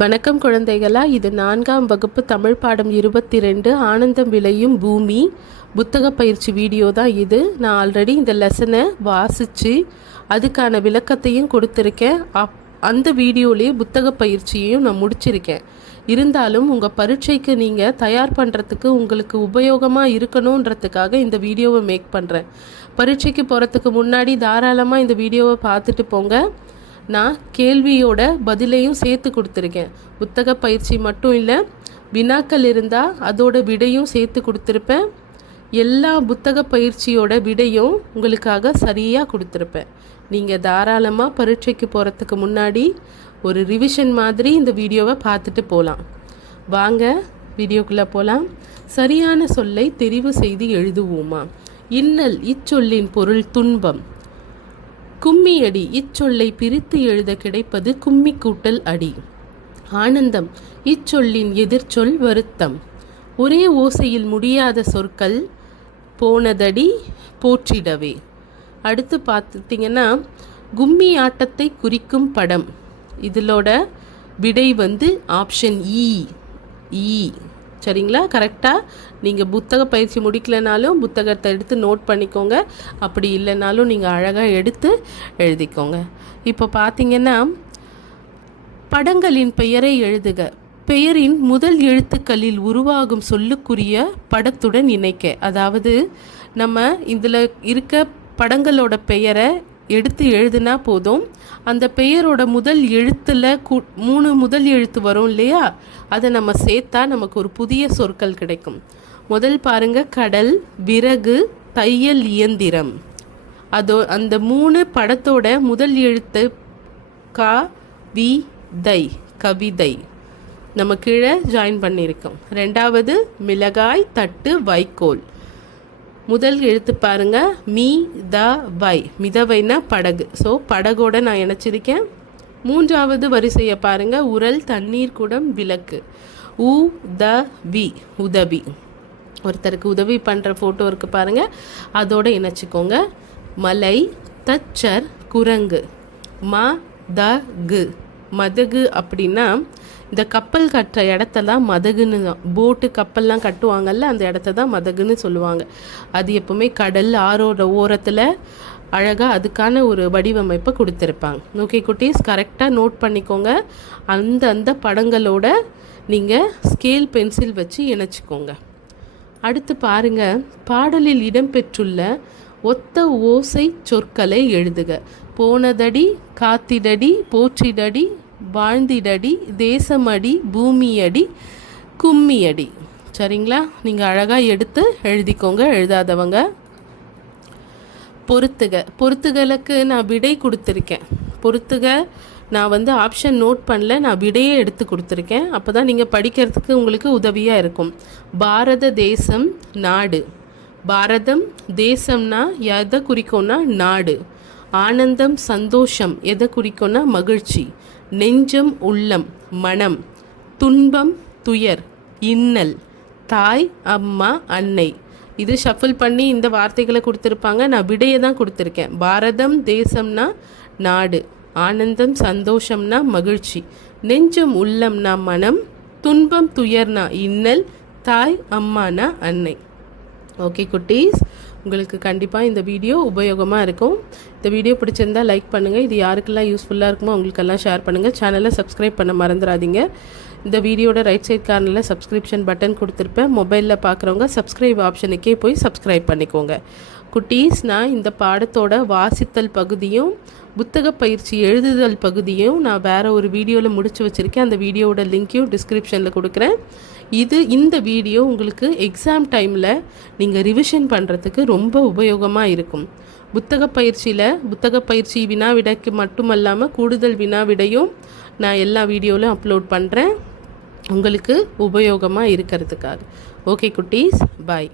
வணக்கம் குழந்தைகளா, இது 4ஆம் வகுப்பு தமிழ் பாடம் 22 ஆனந்தம் விளையும் பூமி புத்தக பயிற்சி வீடியோ தான் இது. நான் ஆல்ரெடி இந்த லெசனை வாசித்து அதுக்கான விளக்கத்தையும் கொடுத்துருக்கேன். அந்த வீடியோலேயே புத்தக பயிற்சியையும் நான் முடிச்சிருக்கேன். இருந்தாலும் உங்கள் பரீட்சைக்கு நீங்கள் தயார் பண்ணுறதுக்கு உங்களுக்கு உபயோகமாக இருக்கணுன்றதுக்காக இந்த வீடியோவை மேக் பண்ணுறேன். பரீட்சைக்கு போகிறதுக்கு முன்னாடி தாராளமாக இந்த வீடியோவை பார்த்துட்டு போங்க. நான் கேள்வியோட பதிலையும் சேர்த்து கொடுத்துருக்கேன். புத்தக பயிற்சி மட்டும் இல்லை, வினாக்கள் இருந்தால் அதோட விடையும் சேர்த்து கொடுத்துருப்பேன். எல்லா புத்தக பயிற்சியோட விடையும் உங்களுக்காக சரியாக கொடுத்துருப்பேன். நீங்கள் தாராளமாக பரீட்சைக்கு போகிறதுக்கு முன்னாடி ஒரு ரிவிஷன் மாதிரி இந்த வீடியோவை பார்த்துட்டு போகலாம். வாங்க வீடியோக்குள்ளே போகலாம். சரியான சொல்லை தெரிவு செய்து எழுதுவோமா? இன்னல் இச்சொல்லின் பொருள் துன்பம். கும்மியடி இச்சொல்லை பிரித்து எழுத கிடைப்பது கும்மி கூட்டல் அடி. ஆனந்தம் இச்சொல்லின் எதிர்ச்சொல் வருத்தம். ஒரே ஓசையில் முடியாத சொற்கள் போனதடி போற்றிடவே. அடுத்து பார்த்துட்டிங்கன்னா கும்மி ஆட்டத்தை குறிக்கும் படம். இதிலோட விடை ஆப்ஷன் இ. சரிங்களா? கரெக்டாக நீங்கள் புத்தக பயிற்சி முடிக்கலைனாலும் புத்தகத்தை எடுத்து நோட் பண்ணிக்கோங்க. அப்படி இல்லைனாலும் நீங்கள் அழகாக எடுத்து எழுதிக்கோங்க. இப்போ பார்த்தீங்கன்னா படங்களின் பெயரை எழுதுக. பெயரின் முதல் எழுத்துக்களில் உருவாகும் சொல்லுக்குரிய படத்துடன் இணைக்க. அதாவது நம்ம இதில் இருக்க படங்களோட பெயரை எடுத்து எழுதுனா போதும். அந்த பெயரோட முதல் எழுத்தில் 3 முதல் எழுத்து வரும் இல்லையா, அதை நம்ம சேர்த்தா நமக்கு ஒரு புதிய சொற்கள் கிடைக்கும். முதல் பாருங்க, கடல், விறகு, தையல் இயந்திரம். அந்த 3 படத்தோட முதல் எழுத்து கவிதை நம்ம கீழே ஜாயின் பண்ணியிருக்கோம். 2வது மிளகாய், தட்டு, வைக்கோல். முதல் எழுத்து பாருங்க வை, மிதவைனா படகு. ஸோ படகோட நான் இணைச்சிருக்கேன். 3வது வரிசையை பாருங்க, உரல், தண்ணீர் குடம், விளக்கு. உதவி. ஒருத்தருக்கு உதவி பண்ணுற ஃபோட்டோ இருக்குது பாருங்க, அதோட இணைச்சிக்கோங்க. மலை, தச்சர், குரங்கு. மதகு அப்படின்னா இந்த கப்பல் கட்டுற இடத்தெல்லாம் மதகுன்னு தான். போட்டு கப்பல்லாம் கட்டுவாங்கல்ல, அந்த இடத்த தான் மதகுன்னு சொல்லுவாங்க. அது எப்பவுமே கடல் ஆறோட ஓரத்தில் அழகாக அதுக்கான ஒரு வடிவமைப்பை கொடுத்துருப்பாங்க. ஓகே குட்டீஸ், கரெக்டாக நோட் பண்ணிக்கோங்க. அந்த படங்களோட நீங்கள் ஸ்கேல் பென்சில் வச்சு இணைச்சிக்கோங்க. அடுத்து பாருங்க, பாடலில் இடம்பெற்றுள்ள ஒத்த ஓசை சொற்களை எழுதுக. போனதடி, காத்திடடி, போற்றிடடி, வாழ்ந்திடடி, தேசமடி, பூமியடி, கும்மியடி. சரிங்களா? நீங்கள் அழகாக எடுத்து எழுதிக்கோங்க. எழுதாதவங்க பொறுத்துகளுக்கு நான் விடை கொடுத்துருக்கேன். பொறுத்துக நான் ஆப்ஷன் நோட் பண்ணல, நான் விடையே எடுத்து கொடுத்துருக்கேன். அப்போ தான் நீங்கள் படிக்கிறதுக்கு உங்களுக்கு உதவியாக இருக்கும். பாரத தேசம், நாடு. பாரதம் தேசம்னா எதை குறிக்கும்னா நாடு. ஆனந்தம் சந்தோஷம் எதை குறிக்கும்னா மகிழ்ச்சி. நெஞ்சம் உள்ளம் மனம். துன்பம் துயர் இன்னல். தாய் அம்மா அன்னை. இது ஷஃபில் பண்ணி இந்த வார்த்தைகளை கொடுத்துருப்பாங்க. நான் விடையை தான் கொடுத்துருக்கேன். பாரதம் தேசம்னா நாடு, ஆனந்தம் சந்தோஷம்னா மகிழ்ச்சி, நெஞ்சம் உள்ளம்னா மனம், துன்பம் துயர்னா இன்னல், தாய் அம்மானா அன்னை. ஓகே குட்டீஸ், உங்களுக்கு கண்டிப்பாக இந்த வீடியோ உபயோகமாக இருக்கும். இந்த வீடியோ பிடிச்சிருந்தா லைக் பண்ணுங்கள். இது யாருக்கெல்லாம் யூஸ்ஃபுல்லாக இருக்குமோ அவங்களுக்கெல்லாம் ஷேர் பண்ணுங்கள். சேனலை சப்ஸ்கிரைப் பண்ண மறந்துடாதீங்க. இந்த வீடியோட ரைட் சைட் கார்னரில் சப்ஸ்கிரிப்ஷன் பட்டன் கொடுத்துருப்பேன். மொபைலில் பார்க்குறவங்க சப்ஸ்கிரைப் ஆப்ஷனுக்கே போய் சப்ஸ்கிரைப் பண்ணிக்கோங்க. குட்டீஸ், நான் இந்த பாடத்தோட வாசித்தல் பகுதியும் புத்தக பயிற்சி எழுதுதல் பகுதியும் நான் வேறு ஒரு வீடியோவில் முடிச்சு வச்சுருக்கேன். அந்த வீடியோட லிங்க்கையும் டிஸ்கிரிப்ஷனில் கொடுக்குறேன். இந்த வீடியோ உங்களுக்கு எக்ஸாம் டைமில் நீங்கள் ரிவிஷன் பண்ணுறதுக்கு ரொம்ப உபயோகமாக இருக்கும். புத்தக பயிற்சி வினாவிடைக்கு மட்டுமல்லாமல் கூடுதல் வினாவிடையும் நான் எல்லா வீடியோவிலும் அப்லோட் பண்ணுறேன் உங்களுக்கு உபயோகமாக இருக்கிறதுக்காக. ஓகே குட்டீஸ், பாய்.